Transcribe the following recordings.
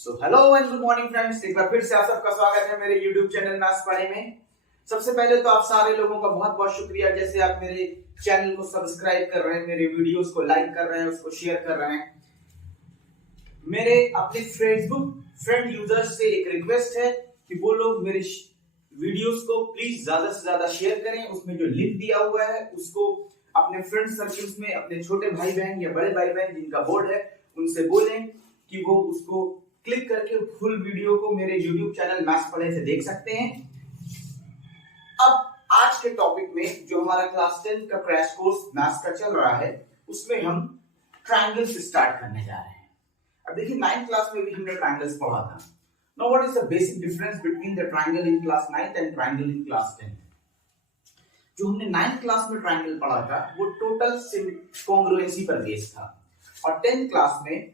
Hello and good morning friends, एक बार फिर से आप सबका स्वागत है मेरे YouTube चैनल मैथ्स पढ़े में। सबसे पहले तो आप सारे लोगों का बहुत बहुत शुक्रिया, जैसे आप मेरे चैनल को सब्सक्राइब कर रहे हैं, मेरे वीडियोस को लाइक कर रहे हैं, उसको शेयर कर रहे हैं। मेरे अपने फेसबुक फ्रेंड यूजर्स से एक रिक्वेस्ट है कि वो लोग मेरे वीडियोस को प्लीज ज्यादा से ज्यादा शेयर करें। उसमें जो लिंक दिया हुआ है उसको अपने फ्रेंड सर्कल्स में, अपने छोटे भाई बहन या बड़े भाई बहन जिनका बोर्ड है उनसे बोलें कि वो उसको क्लिक करके फुल वीडियो को मेरे YouTube चैनल मैथ्स पढ़े से देख सकते हैं। अब आज के टॉपिक में जो हमारा क्लास 10 का क्रैश कोर्स मैथ्स का चल रहा है उसमें हम ट्रायंगल्स स्टार्ट करने जा रहे हैं। अब देखिए 9th क्लास में भी हमने ट्रायंगल्स पढ़ा था। Now what is the basic difference between the triangle in class 9th and triangle in class 10? जो हमने 9th क्लास में ट्रायंगल पढ़ा था वो टोटल कॉन्ग्रुएंसी पर बेस्ड था और 10th क्लास में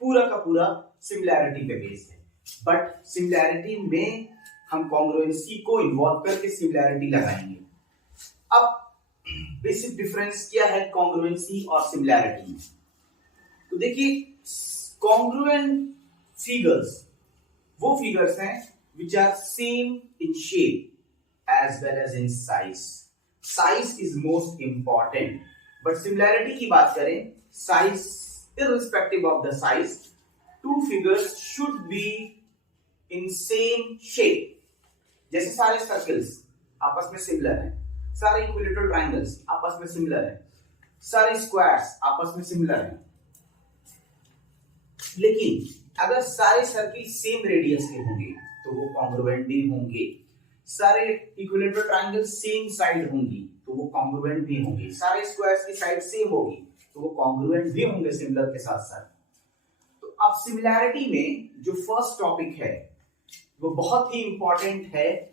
पूरा का पूरा सिमिलैरिटी पे बेस्ड है। बट सिमिलैरिटी में हम कॉन्ग्रुएंसी को इन्वॉल्व करके सिमिलैरिटी लगाएंगे। अब बेसिक डिफरेंस क्या है कॉन्ग्रुएंसी और सिमिलैरिटी में? तो देखिए कॉन्ग्रुएंट फिगर्स वो फिगर्स हैं which are same in shape as well as in size. Size is most important, but similarity की बात करें, size irrespective of the size, two figures should be in same shape. जैसे सारे circles आपस में similar हैं, सारे इक्विलेटरल ट्रायंगल्स आपस में सिमिलर हैं, सारे स्क्वायर्स आपस में सिमिलर हैं। लेकिन अगर सारे सर्किल सेम रेडियस के होंगे तो वो कॉन्ग्रुएंट भी होंगे। सारे इक्विलेटरल ट्रायंगल सेम साइड होंगी तो वो कॉन्ग्रुएंट भी होंगे। सारे स्क्वायर्स की साइड सेम होगी तो वो कॉन्ग्रुएंट भी होंगे सिमिलर के साथ साथ। तो अब सिमिलैरिटी में जो फर्स्ट टॉपिक है वो बहुत ही इंपॉर्टेंट है,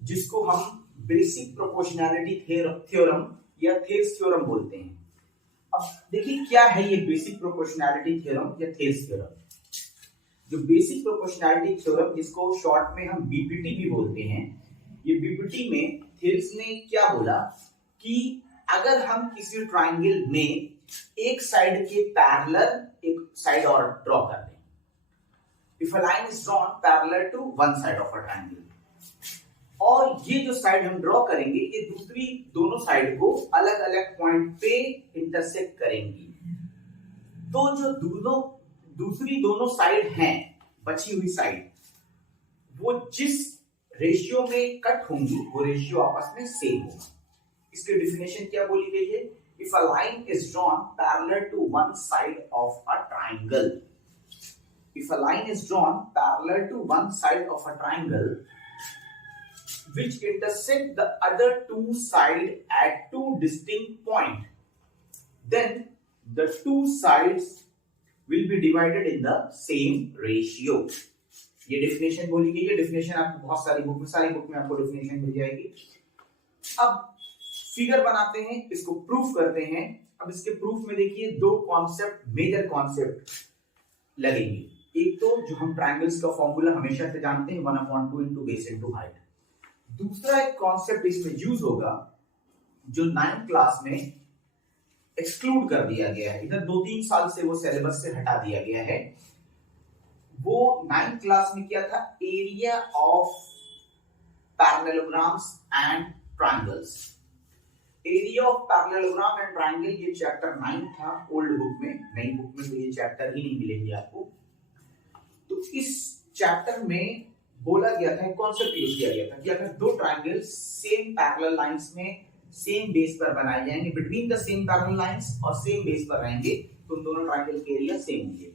जिसको हम बेसिक प्रोपोर्शनैलिटी थ्योरम या थेल्स थ्योरम बोलते हैं। अब देखिए क्या है ये बेसिक प्रोपोर्शनैलिटी थ्योरम या थेल्स थ्योरम। जो बेसिक प्रोपोर्शनैलिटी थ्योरम, जिसको शॉर्ट में हम बीपीटी भी बोलते हैं, ये बीपीटी में थेल्स ने क्या बोला कि अगर हम किसी ट्रायंगल में एक साइड के पैरेलल एक साइड और ड्रॉ कर दें, if a line is drawn parallel to one side of a triangle, और ये जो साइड हम ड्रॉ करेंगे ये दूसरी दोनों साइड को अलग अलग पॉइंट पे इंटरसेक्ट करेंगी, तो जो दूसरी दोनों साइड हैं, बची हुई साइड, वो जिस रेशियो में कट होंगी वो रेशियो आपस में सेम होगा। इसकी डेफिनेशन क्या बोली गई है? If a line is drawn parallel to one side of a triangle, if a line is drawn parallel to one side of a triangle which intersect the other two sides at two distinct points, then the two sides will be divided in the same ratio. ये definition बोली गई है। Definition आपको बहुत सारी book में आपको definition मिल जाएगी। अब फिगर बनाते हैं, इसको प्रूफ करते हैं। अब इसके प्रूफ में देखिए दो कॉन्सेप्ट, मेजर कॉन्सेप्ट लगेंगे। एक तो जो हम ट्रायंगल्स का फॉर्मूला हमेशा से जानते हैं 1/2 into base into height। दूसरा एक कॉन्सेप्ट इसमें यूज होगा जो 9th क्लास में एक्सक्लूड कर दिया गया है, इधर 2-3 साल से वो सिलेबस से हटा दिया गया है। वो 9th क्लास में क्या था? Area of parallelograms and triangles. Area of parallelogram and triangle ये चैप्टर 9 था ओल्ड बुक में। नई बुक में तो ये चैप्टर ही नहीं मिलेंगे आपको। तो इस चैप्टर में बोला गया था, कॉन्सेप्ट यूज किया गया था कि अगर दो ट्रायंगल सेम पैरेलल लाइंस में सेम बेस पर बनाए जाएंगे, between the same parallel lines और सेम बेस पर रहेंगे, तो उन दोनों ट्रायंगल के एरिया सेम होंगे।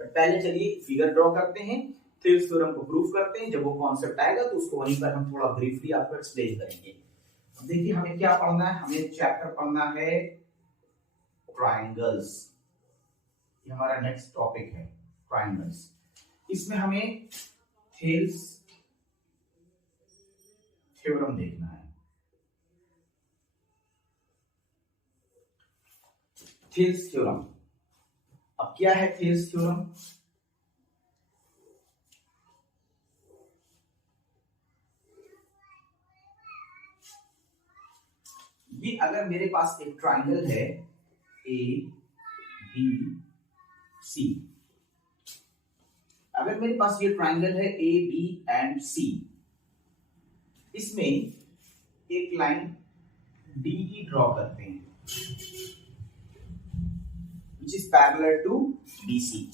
बट पहले चलिए फिगर ड्रॉ करते हैं, थेल्स थ्योरम को प्रूफ करते हैं। जब वो कॉन्सेप्ट आएगा तो उसको वहीं पर हम थोड़ा ब्रीफली आपको एक्सप्लेन करेंगे। अब देखिए हमें क्या पढ़ना है, हमें चैप्टर पढ़ना है ट्रायंगल्स। ये हमारा नेक्स्ट टॉपिक है ट्रायंगल्स। इसमें हमें थेल्स थ्योरम देखना है। थेल्स थ्योरम, अब क्या है थेल्स थ्योरम? ये अगर मेरे पास एक ट्रायंगल है A B C, अगर अगर मेरे पास ये ट्राइंगल है ए बी एंड सी, इसमें एक लाइन डी ड्रॉ करते हैं which is parallel to BC.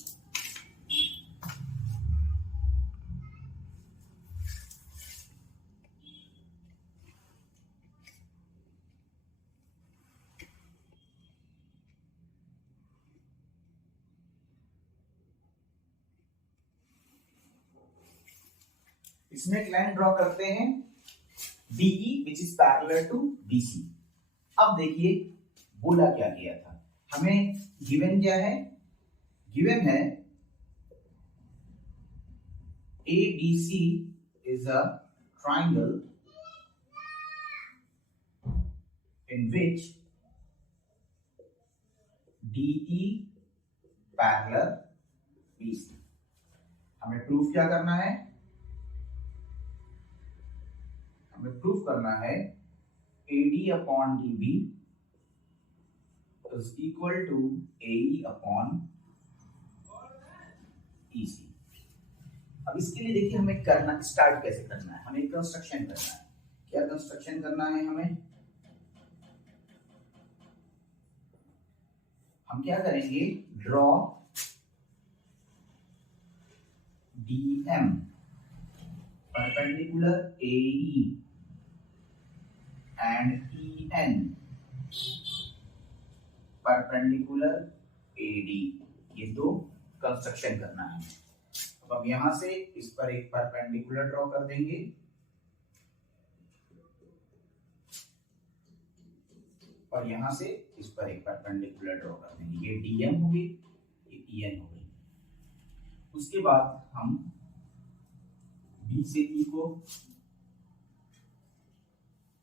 इसमें एक लाइन ड्रॉ करते हैं DE which is parallel to BC. अब देखिए बोला क्या गया था, हमें गिवन क्या है, गिवन है ABC is a triangle in which DE parallel BC. हमें प्रूफ क्या करना है, हमें प्रूफ करना है AD upon DB is equal to AE upon EC. अब इसके लिए देखिए हमें करना स्टार्ट कैसे करना है, हमें कंस्ट्रक्शन करना है। क्या कंस्ट्रक्शन करना है हमें, हम क्या करेंगे, draw DM perpendicular AE and EN perpendicular AD, ये दो कंस्ट्रक्शन करना है। अब हम यहां से इस पर एक परपेंडिकुलर ड्रॉ कर देंगे और यहां से इस पर एक परपेंडिकुलर ड्रॉ कर देंगे, ये DM हो गई, ये EN हो गई। उसके बाद हम B से E को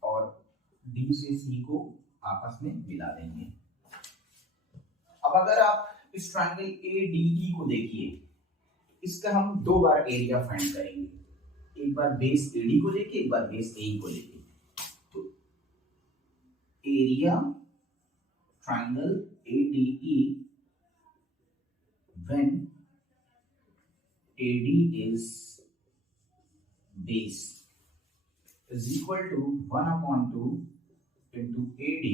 और D से C को आपस में मिला देंगे। अब अगर आप इस ट्रायंगल ADE को देखिए, इसका हम दो बार एरिया फाइंड करेंगे, एक बार बेस AD को लेके एक बार बेस AE को लेके। तो area triangle ADE when AD is base is equal to 1/2 into AD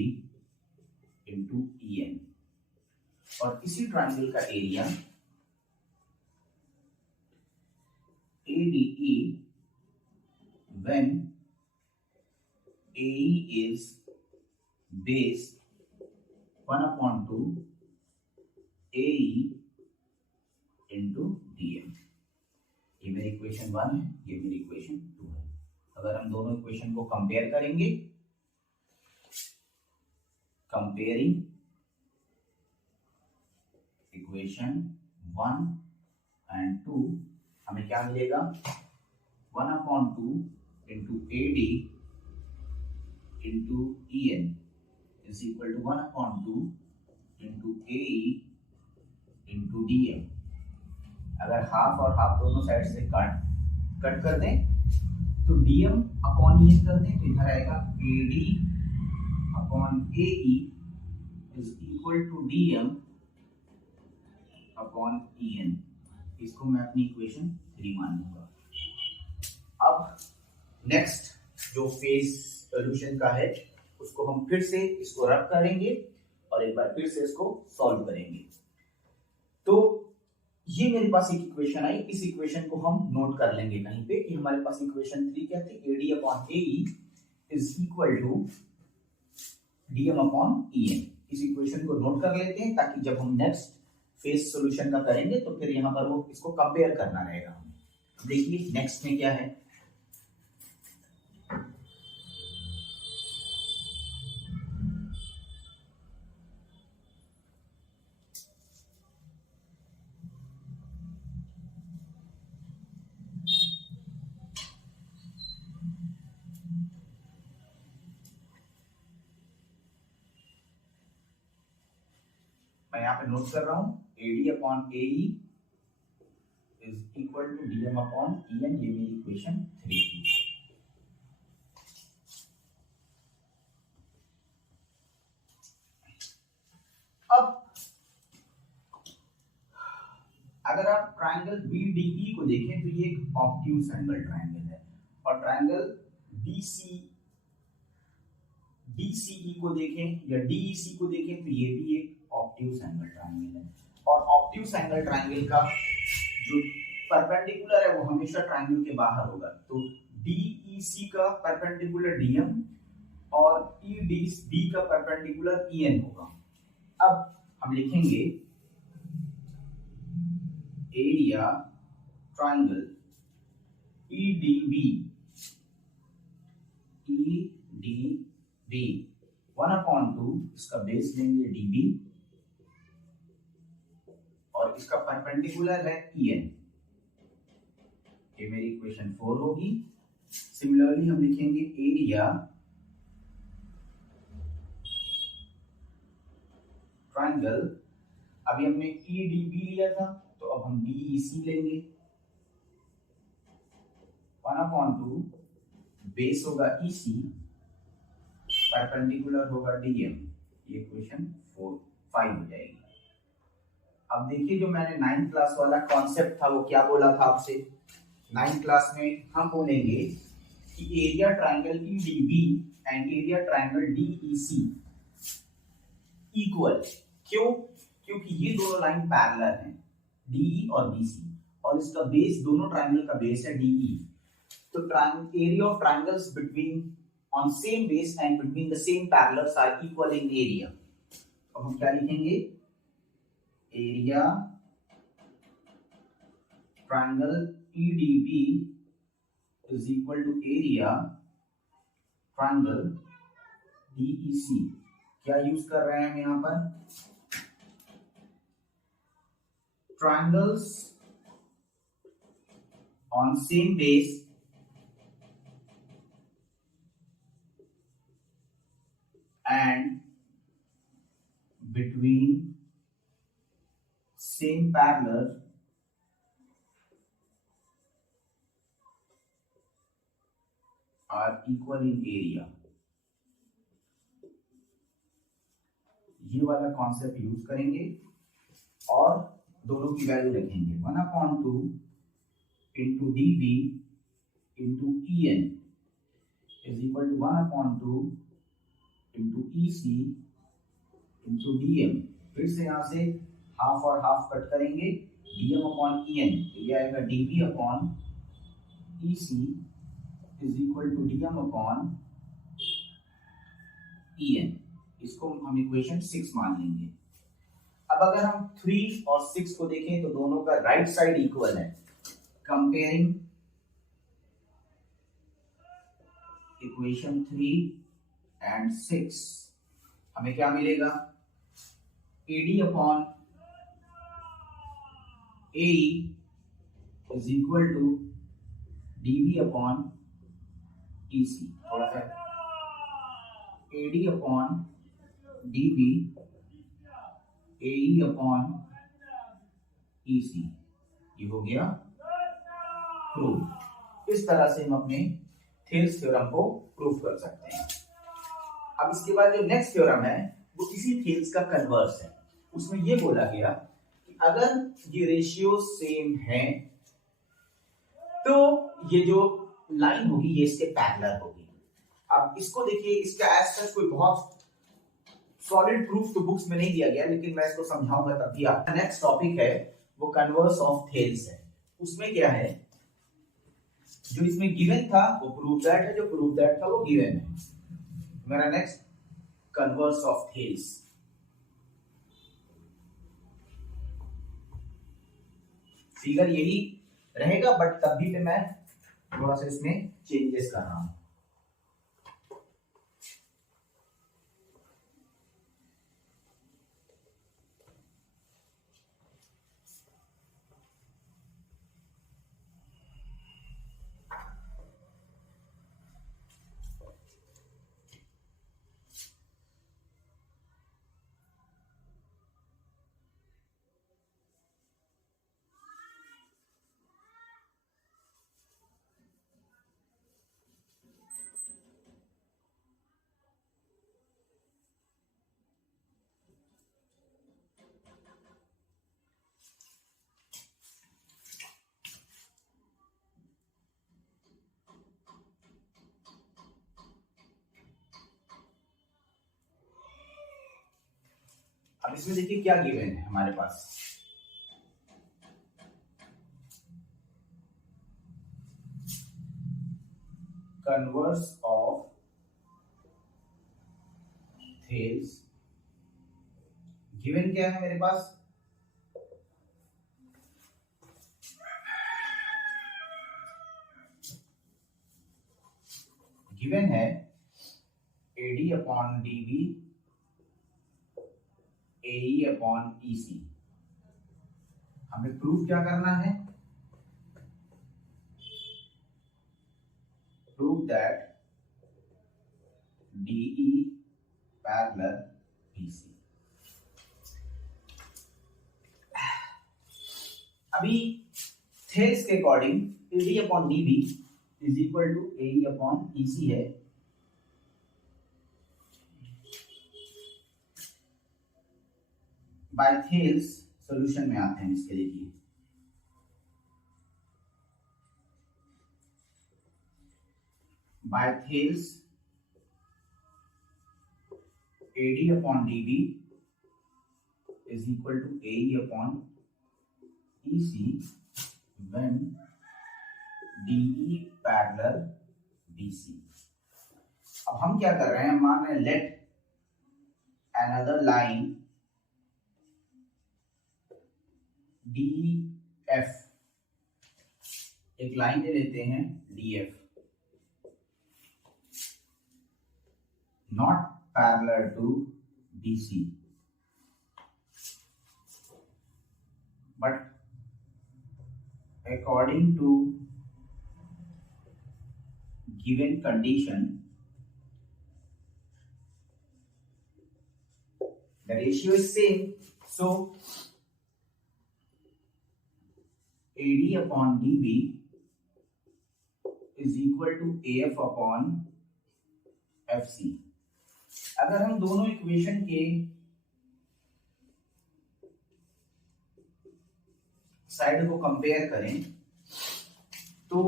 into EN। और इसी ट्रायंगल का area ADE when AE is base 1/2 AE into DM। ये मेरी इक्वेशन 1 है, ये मेरी इक्वेशन 2 है। अगर हम दोनों इक्वेशन को कंपेयर करेंगे, कंपेयरिंग इक्वेशन 1 एंड 2, हमें क्या मिलेगा, 1/2 into AD into EN is equal to 1/2 into AE into DM। अगर हाफ और हाफ दोनों साइड से कट कर दें तो DM अपॉन EN कर दें तो इधर आएगा AD upon AE is equal to DM upon EN। इसको मैं अपनी इक्वेशन 3 मान लूंगा। अब नेक्स्ट जो फेज सॉल्यूशन का है उसको हम फिर से इसको रब करेंगे और एक बार फिर से इसको सॉल्व करेंगे। तो ये मेरे पास एक इक्वेशन आई, इस इक्वेशन को हम नोट कर लेंगे कहीं पे कि हमारे पास इक्वेशन 3 क्या थी, AD upon AE is equal to DM upon EN। इस इक्वेशन को नोट कर लेते हैं ताकि जब हम नेक्स्ट फेज सॉल्यूशन का करेंगे तो फिर यहाँ पर वो इसको कंपेयर करना रहेगा हमें। देखिए नेक्स्ट में क्या है, मैं यहाँ पे नोट कर रहा हूं AD upon AE is equal to DM upon EN। ये मेरी इक्वेशन 3 थी। अब अगर आप ट्रायंगल बीडीई को देखें तो ये एक ऑब्ट्यूज एंगल ट्रायंगल है, और ट्रायंगल डीसीई को देखें या डीईसी को देखें तो ये भी एक ऑब्ट्यूज एंगल ट्रायंगल है। और ऑब्ट्यूज एंगल ट्रायंगल का जो परपेंडिकुलर है वो हमेशा ट्रायंगल के बाहर होगा, तो डीईसी का परपेंडिकुलर डीएम और ईडी का परपेंडिकुलर ईएन होगा। अब हम लिखेंगे एरिया ट्रायंगल ईडीबी 1/2 इसका बेस लेंगे डीबी और इसका परपेंडिकुलर है ईएन। ये मेरी इक्वेशन 4 होगी। सिमिलरली हम लिखेंगे एरिया ट्रायंगल, अभी हमने ईडीबी लिया था तो अब हम डीईसी लेंगे, 1/2 बेस होगा ईसी, परपेंडिकुलर होगा डीएम। ये इक्वेशन 5 हो जाएगी। अब देखिए जो मैंने 9th क्लास वाला कॉन्सेप्ट था वो क्या बोला था आपसे। 9th क्लास में हम बोलेंगे कि area triangle EDB and area triangle DEC equal. क्यों? क्योंकि ये दोनों लाइन पैरेलल हैं, डीई और बीसी, और इसका बेस दोनों ट्रायंगल का बेस है डीई। तो area of triangles between on same base and between the same parallels are equal in area। अब हम क्या लिखेंगे, area triangle EDB is equal to area triangle DEC। क्या यूज कर रहे हैं हम यहां पर, triangles on same base and between same parallel are equal in area। ये वाला कॉन्सेप्ट यूज करेंगे और दोनों की वैल्यू रखेंगे। 1/2 into dB into En is equal to 1/2 into EC into DM। फिर से यहां से हाफ और हाफ कट करेंगे, DM अपॉन EN, ये आएगा DB upon EC is equal to DM upon EN। इसको हम इक्वेशन 6 मान लेंगे। अब अगर हम 3 और 6 को देखें तो दोनों का राइट साइड इक्वल है। कंपेयरिंग इक्वेशन 3 एंड 6 हमें क्या मिलेगा, AD upon AE is equal to DB upon EC। थोड़ा सा AD upon DB AE upon EC, ये हो गया प्रूफ। इस तरह से हम अपने थेल्स थ्योरम को प्रूव कर सकते हैं। अब इसके बाद जो नेक्स्ट थ्योरम है वो इसी थेल्स का कन्वर्स है। उसमें ये बोला गया कि अगर ये रेशियो सेम है तो ये जो लाइन होगी ये इसके पैरेलल होगी। अब इसको देखिए, इसका एज सच कोई बहुत सॉलिड प्रूफ तो बुक्स में नहीं दिया गया, लेकिन मैं इसको समझाऊंगा तब भी। आपका नेक्स्ट टॉपिक है वो कन्वर्स ऑफ थेल्स है। उसमें क्या है, जो इसमें गिवन था वो प्रूफ दैट है, जो प्रूफ दैट था वो गिवन है। मेरा next converse of Thales. Figure यही रहेगा बट तब भी मैं थोड़ा सा इसमें चेंजेस कर रहा हूं। अब इसमें देखिए क्या गिवन है हमारे पास, कन्वर्स ऑफ थेल्स, गिवन क्या है मेरे पास, गिवन है AD upon DB AE upon EC। हमें प्रूफ क्या करना है, prove that DE parallel BC। अभी थेल्स के according AD upon DB is equal to AE upon EC है। बाय थेल्स सॉल्यूशन में आते हैं इसके, देखिए by Thales AD upon DB is equal to AE upon EC when DE parallel BC। अब हम क्या कर रहे हैं, हम मान रहे हैं लेट अनदर लाइन DF, एक लाइन ले लेते हैं DF, not parallel to BC but according to given condition the ratio is same, so AD upon DB is equal to AF upon FC। अगर हम दोनों इक्वेशन के साइड को कंपेयर करें तो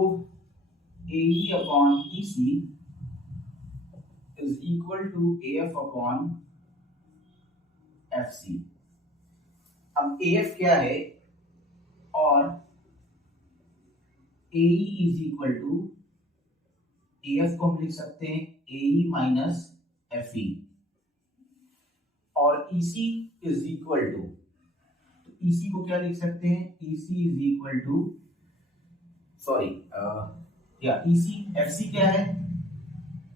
AE upon EC is equal to AF upon FC। अब AF क्या है और AE is equal to, AF को हम लिख सकते हैं AE माइनस FE और EC is equal to, EC को क्या लिख सकते हैं, EC is equal to, sorry या EC, FC क्या है,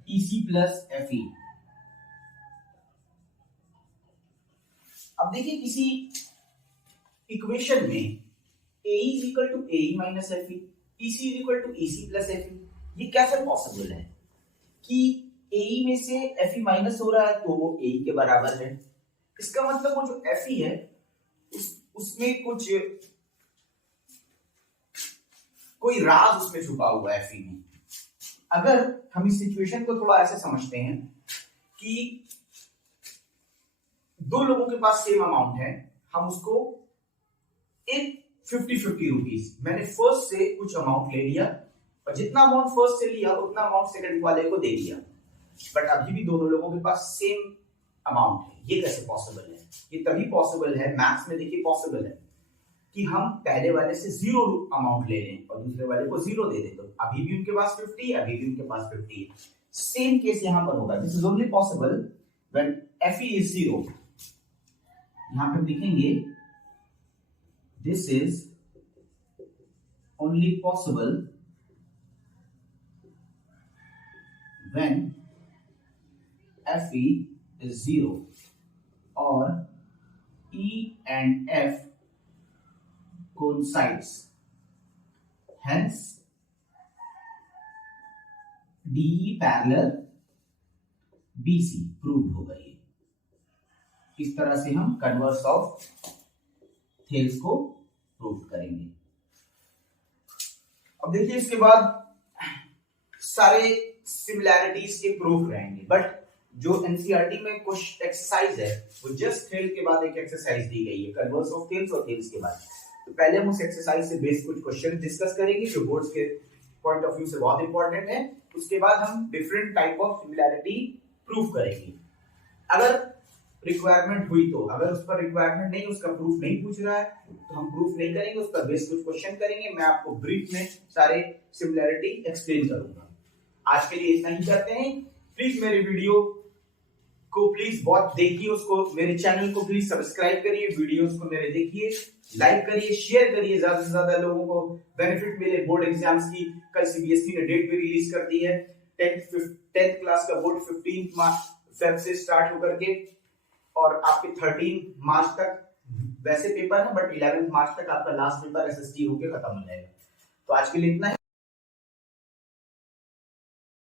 EC प्लस FE। अब देखिए किसी इक्वेशन में AE is equal to AE minus FE, EC is equal to EC plus FE, ये कैसे पॉसिबल है कि AE में से FE माइनस हो रहा है तो वो AE के बराबर है। इसका मतलब वो जो FE है उसमें कुछ कोई राज उसमें छुपा हुआ है FE में। अगर हम इस सिचुएशन को थोड़ा ऐसे समझते हैं कि दो लोगों के पास सेम अमाउंट है, हम उसको एक 50-50 रुपीज, मैंने फर्स्ट से कुछ अमाउंट ले लिया और जितना अमाउंट फर्स्ट से लिया उतना अमाउंट सेकंड वाले को दे दिया, बट अभी भी दोनों लोगों के पास सेम अमाउंट है। ये कैसे पॉसिबल है, ये तभी पॉसिबल है, मैथ्स में देखिए पॉसिबल है कि हम पहले वाले से 0 अमाउंट ले लें और दूसरे वाले को 0 दे दें, तो अभी भी उनके पास 50 है, अभी भी उनके पास 50 है। सेम केस यहां पर होगा, this is only possible when FE is 0। यहां पे लिखेंगे this is only possible when FE is 0 or E and F coincides, hence DE parallel BC prove होगा। ये इस तरह से हम कन्वर्स ऑफ थेल्स को प्रूव करेंगे। अब देखिए इसके बाद सारे सिमिलैरिटीज के प्रूफ रहेंगे, बट जो एनसीईआरटी में कुछ एक्सरसाइज है वो जस्ट थेल के बाद एक एक्सरसाइज दी गई है, कन्वर्स ऑफ थेल्स और थेल्स के बाद। तो पहले हम उस एक्सरसाइज से बेस्ड कुछ क्वेश्चन डिस्कस करेंगे जो बोर्ड्स के पॉइंट ऑफ व्यू से बहुत इंपॉर्टेंट है। उसके बाद हम different type of similarity prove करेंगे। अगर रिक्वायरमेंट हुई तो, अगर उस पर रिक्वायरमेंट नहीं, उसका प्रूफ नहीं पूछ रहा है तो हम प्रूफ नहीं करेंगे, उस पर बेस कुछ क्वेश्चन करेंगे, मैं आपको ब्रीफ में सारे सिमिलैरिटी एक्सप्लेन करूंगा। आज के लिए इतना ही करते हैं। प्लीज मेरे वीडियो को प्लीज बहुत देखिए, उसको मेरे चैनल को प्लीज सब्सक्राइब करिए, वीडियोस को मेरे देखिए, लाइक करिए, शेयर करिए, ज्यादा से ज्यादा लोगों को बेनिफिट मिले। बोर्ड एग्जाम्स की कल सीबीएसई ने डेट भी रिलीज कर दी है। 10th क्लास का बोर्ड 15 फेब से स्टार्ट होकर के और आपके 13 मार्च तक वैसे पेपर है, बट 11 मार्च तक आपका लास्ट पेपर एसएसटी होके खत्म हो जाएगा। तो आज के लिए इतना है।